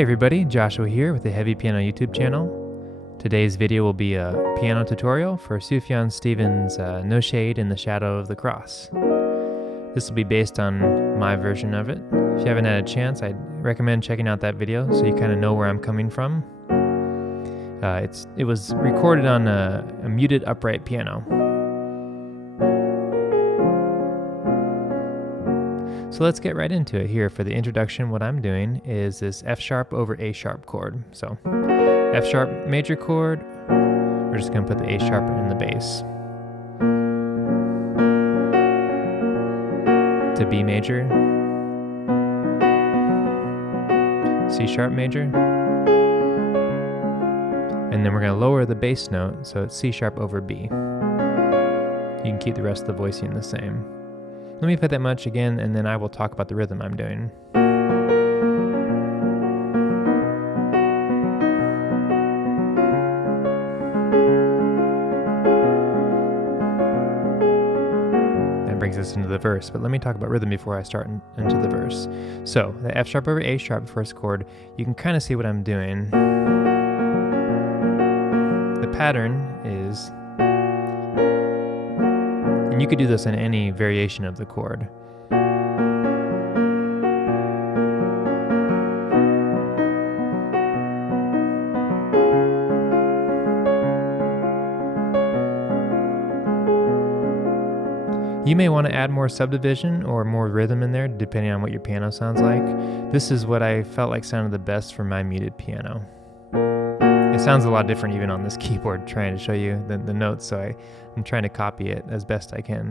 Hey everybody, Joshua here with the Heavy Piano YouTube channel. Today's video will be a piano tutorial for Sufjan Stevens' No Shade in the Shadow of the Cross. This will be based on my version of it. If you haven't had a chance, I'd recommend checking out that video so you kind of know where I'm coming from. It was recorded on a muted upright piano. So let's get right into it here. For the introduction, what I'm doing is this F sharp over A sharp chord. So F sharp major chord, we're just going to put the A sharp in the bass. To B major, C sharp major, and then we're going to lower the bass note so it's C sharp over B. You can keep the rest of the voicing the same. Let me put that much again, and then I will talk about the rhythm I'm doing. That brings us into the verse, but let me talk about rhythm before I start into the verse. So, the F sharp over A sharp first chord, you can kind of see what I'm doing. The pattern is, and you could do this in any variation of the chord. You may want to add more subdivision or more rhythm in there depending on what your piano sounds like. This is what I felt like sounded the best for my muted piano. It sounds a lot different even on this keyboard trying to show you the notes, so I'm trying to copy it as best I can.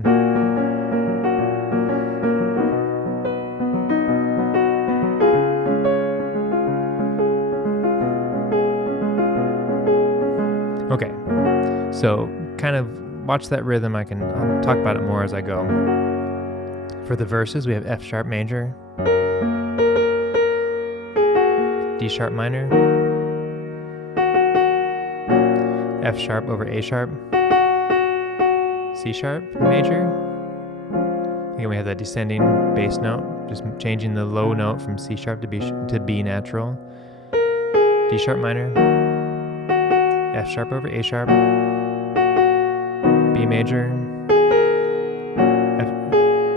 Okay, so kind of watch that rhythm. I'll talk about it more as I go. For the verses, we have F sharp major, D sharp minor, F sharp over A sharp, C sharp major. Again, we have that descending bass note, just changing the low note from C sharp to B natural. D sharp minor, F sharp over A sharp, B major,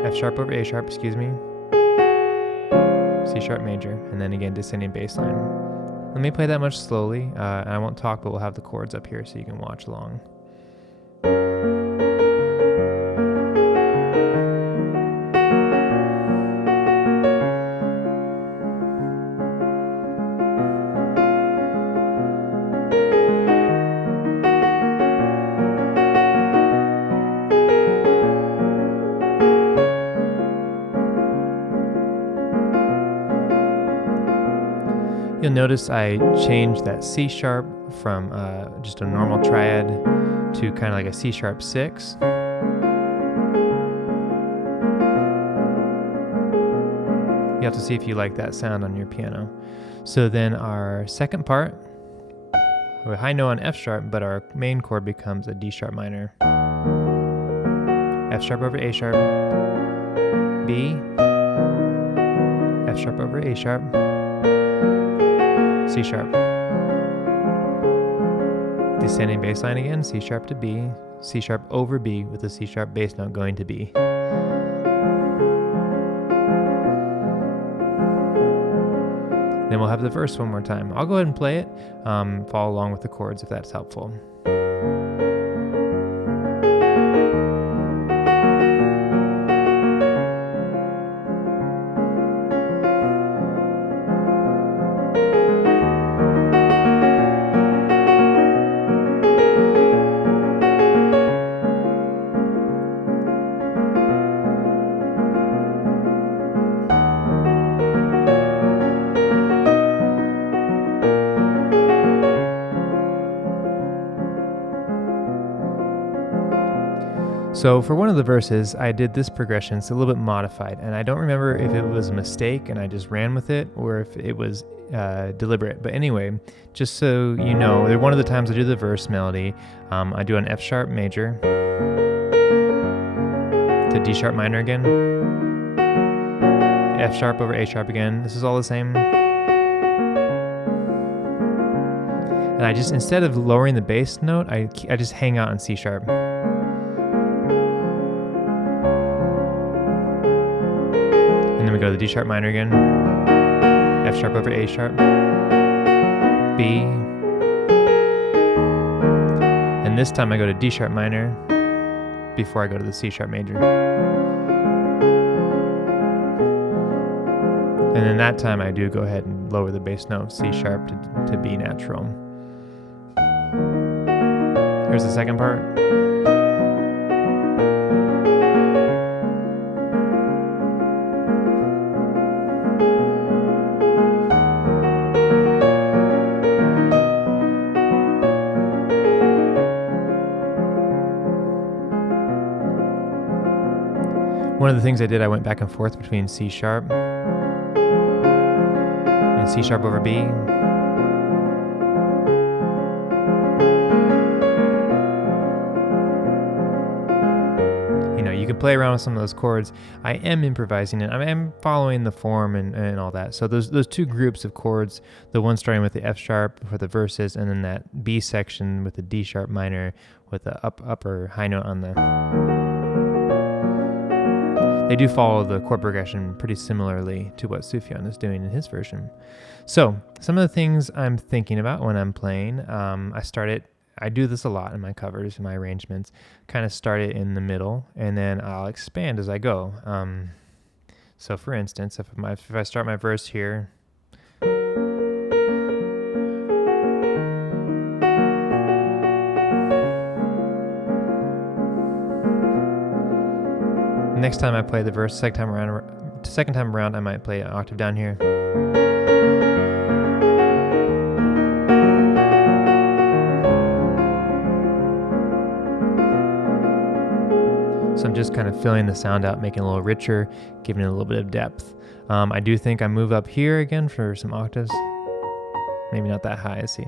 F sharp over A sharp, excuse me, C sharp major, and then again descending bass line. Let me play that much slowly, and I won't talk, but we'll have the chords up here so you can watch along. You'll notice I changed that C sharp from just a normal triad to kind of like a C sharp 6. You have to see if you like that sound on your piano. So then our second part, a high note on F sharp, but our main chord becomes a D sharp minor. F sharp over A sharp, B, F sharp over A sharp, C sharp. Descending bass line again, C sharp to B, C sharp over B with a C sharp bass note going to B. Then we'll have the verse one more time. I'll go ahead and play it, follow along with the chords if that's helpful. So for one of the verses, I did this progression. It's a little bit modified, and I don't remember if it was a mistake and I just ran with it or if it was deliberate. But anyway, just so you know, one of the times I do the verse melody, I do an F sharp major to D sharp minor again, F sharp over A sharp again. This is all the same. And I just, instead of lowering the bass note, I just hang out in C sharp. And then we go to the D sharp minor again, F sharp over A sharp, B, and this time I go to D sharp minor before I go to the C sharp major. And then that time I do go ahead and lower the bass note C sharp to B natural. Here's the second part. One of the things I did, I went back and forth between C sharp and C sharp over B. You know, you can play around with some of those chords. I am improvising it. I am following the form and all that. So those two groups of chords, the one starting with the F sharp for the verses, and then that B section with the D sharp minor with the upper high note on the... They do follow the chord progression pretty similarly to what Sufjan is doing in his version. So some of the things I'm thinking about when I'm playing, I do this a lot in my covers, in my arrangements, kind of start it in the middle, and then I'll expand as I go. So for instance, if I start my verse here, next time I play the verse, second time around, I might play an octave down here. So I'm just kind of filling the sound out, making it a little richer, giving it a little bit of depth. I do think I move up here again for some octaves. Maybe not that high, see.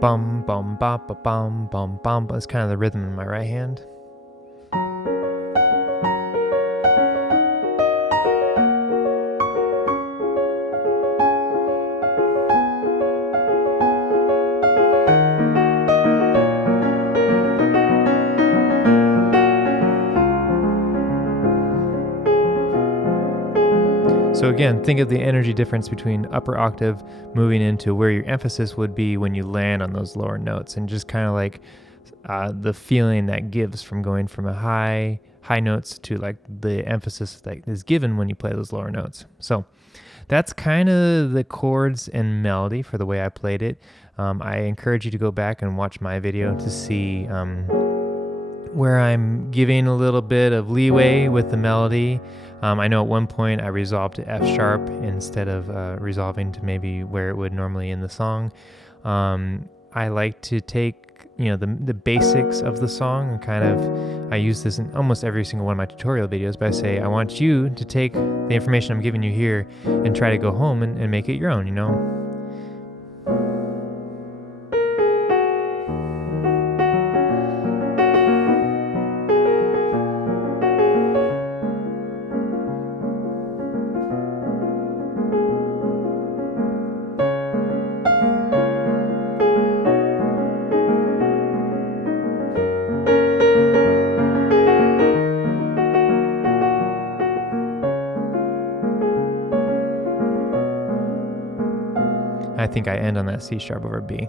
Bum, bum, ba, ba, bum, bum, bum. That's kind of the rhythm in my right hand. So again, think of the energy difference between upper octave moving into where your emphasis would be when you land on those lower notes, and just kind of like the feeling that gives from going from a high notes to like the emphasis that is given when you play those lower notes. So that's kind of the chords and melody for the way I played it. I encourage you to go back and watch my video to see where I'm giving a little bit of leeway with the melody. I know at one point I resolved to F sharp instead of resolving to maybe where it would normally in the song. I like to take, the basics of the song and I use this in almost every single one of my tutorial videos, but I say, I want you to take the information I'm giving you here and try to go home and make it your own, I think I end on that C sharp over B.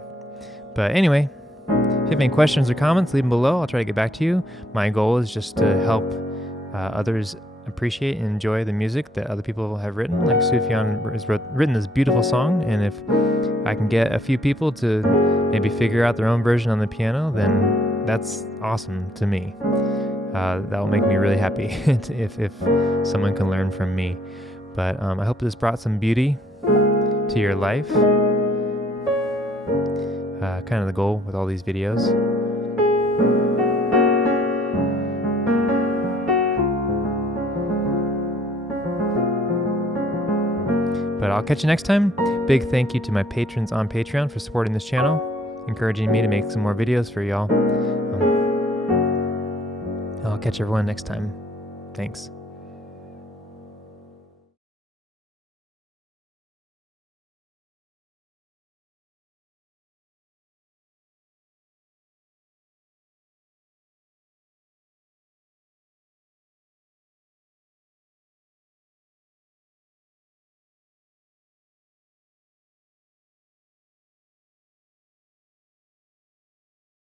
But anyway, if you have any questions or comments, leave them below. I'll try to get back to you. My goal is just to help others appreciate and enjoy the music that other people have written. Like Sufjan has written this beautiful song, and if I can get a few people to maybe figure out their own version on the piano, then that's awesome to me. That will make me really happy if someone can learn from me. But I hope this brought some beauty to your life. Kind of the goal with all these videos. But I'll catch you next time. Big thank you to my patrons on Patreon for supporting this channel, encouraging me to make some more videos for y'all. I'll catch everyone next time. Thanks.